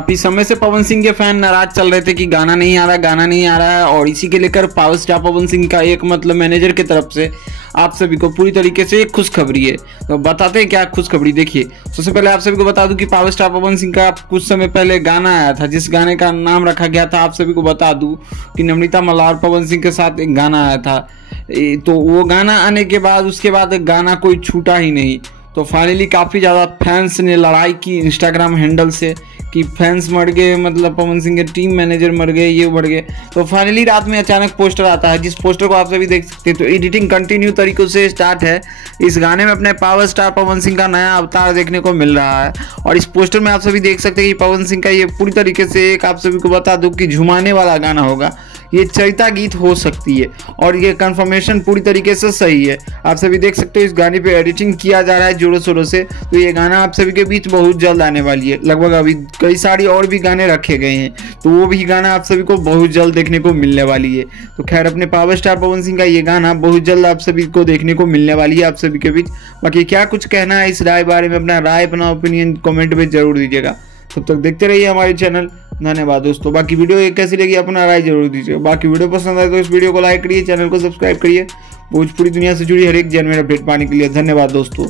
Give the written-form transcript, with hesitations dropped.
काफी समय से पवन सिंह के फैन नाराज चल रहे थे कि गाना नहीं आ रहा है और इसी के लेकर पावर स्टार पवन सिंह का एक मैनेजर की तरफ से आप सभी को पूरी तरीके से एक खुशखबरी है। तो बताते हैं क्या खुशखबरी। देखिए, सबसे पहले आप सभी को बता दूं कि पावर स्टार पवन सिंह का कुछ समय पहले गाना आया था, जिस गाने का नाम रखा गया था, आप सभी को बता दूं कि नम्रता मल्हार पवन सिंह के साथ एक गाना आया था। तो वो गाना आने के बाद उसके बाद गाना कोई छूटा ही नहीं। तो फाइनली काफ़ी ज़्यादा फैंस ने लड़ाई की इंस्टाग्राम हैंडल से कि फैंस मर गए, मतलब पवन सिंह के टीम मैनेजर मर गए, ये मर गए। तो फाइनली रात में अचानक पोस्टर आता है, जिस पोस्टर को आप सभी देख सकते हैं। तो एडिटिंग कंटिन्यू तरीकों से स्टार्ट है। इस गाने में अपने पावर स्टार पवन सिंह का नया अवतार देखने को मिल रहा है और इस पोस्टर में आप सभी देख सकते हैं कि पवन सिंह का ये पूरी तरीके से एक, आप सभी को बता दूं कि झुमाने वाला गाना होगा। ये चरिता गीत हो सकती है और ये कंफर्मेशन पूरी तरीके से सही है। आप सभी देख सकते हो इस गाने पे एडिटिंग किया जा रहा है जोरों शोरों से। तो ये गाना आप सभी के बीच बहुत जल्द आने वाली है। लगभग अभी कई सारी और भी गाने रखे गए हैं, तो वो भी गाना आप सभी को बहुत जल्द देखने को मिलने वाली है। तो खैर, अपने पावर स्टार पवन सिंह का ये गाना बहुत जल्द आप सभी को देखने को मिलने वाली है आप सभी के बीच। बाकी क्या कुछ कहना है इस राय बारे में, अपना राय, अपना ओपिनियन कमेंट में जरूर दीजिएगा। तब तक देखते रहिए हमारे चैनल। धन्यवाद दोस्तों। बाकी वीडियो कैसी लगी अपना राय जरूर दीजिएगा। बाकी वीडियो पसंद आए तो इस वीडियो को लाइक करिए, चैनल को सब्सक्राइब करिए भोजपुरी दुनिया से जुड़ी हर एक जेन्युइन अपडेट पाने के लिए। धन्यवाद दोस्तों।